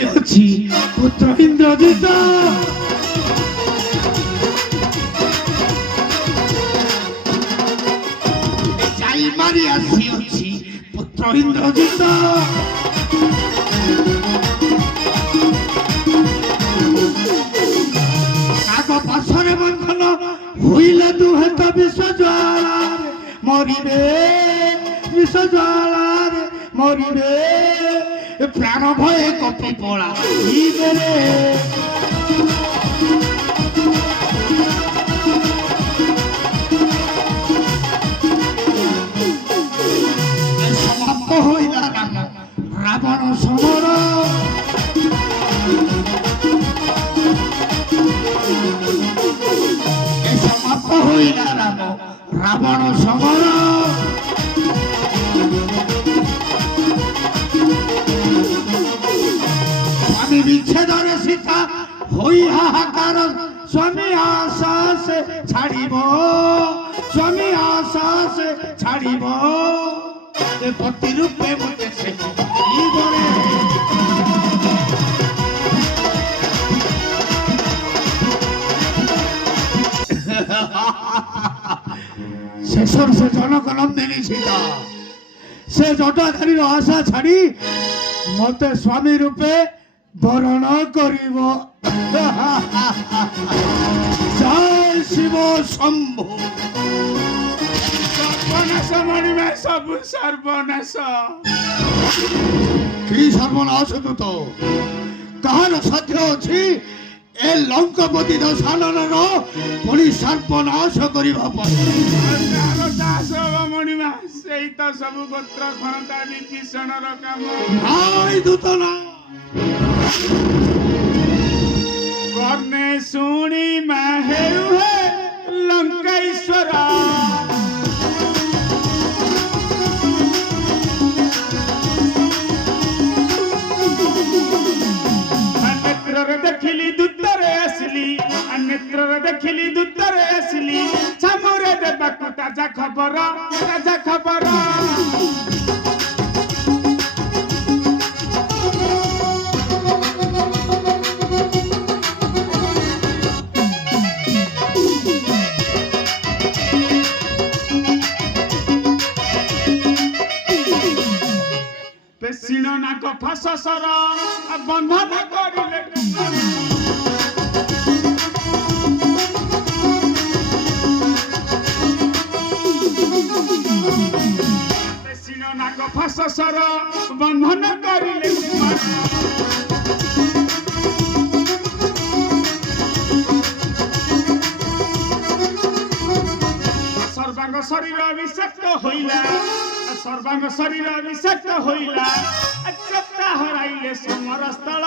ଅଛି ପୁତ୍ର ଇନ୍ଦ୍ରଜିତ ଯାଇ ମାରି ଆସିଅଛି ପୁତ୍ର ଇନ୍ଦ୍ରଜିତ କାଗ ପାଶରେ ବନ୍ଧନ ହୋଇଲେ ଦୁହେଁ ତ ବିଷ ଜ୍ୱାଳାରେ ମରିବେ ବିଷ ଜ୍ୱାଳାରେ ମରିବେ প্রাণ ভয়ে কপি পড়া সমাপ্ত হইলা রাম রাবণ সমর সমাপ্ত হইলা রাম রাবণ সমর বিচ্ছেদরে সীতা হই হাহাকার স্বামী আশা সে ছাড়িব স্বামী আশা সে ছাড়িব এ পতি রূপে মতে সে জীবনে শেষর সে জনক নন্দিনী সীতা সে জটাধারীর আশা ছাড়ি মতে স্বামী রূপে বরণ করিব জয় শিব শম্ভু সর্বনাশ মণিমে সবু সর্বনাশ কি সর্বনাশ দূত কাহার সাধ্য অছি এ লঙ্কাপতি দশাননর পুনি সর্বনাশ করিবা মণিমা সেই তো সবু গোত্র খনতা বিভীষণর কাম নাই দূত না কর্ণে শুনি মাহেউ হে লঙ্কেশ্বর নেত্রে দেখিলি দূতরে আসলি নেত্রে দেখিলি দূতরে আসলি ছামরে দেবাকু তাজা খবর তাজা খবর নাক ফাঁসর বন্ধন করিলে নাক ফাঁসর বন্ধন করিলে সর্বাঙ্গ শরীর বিষাক্ত হইলা সর্বাঙ্গ শরীর বিষাক্ত হইলা চেতা হরাইলে সমর স্থল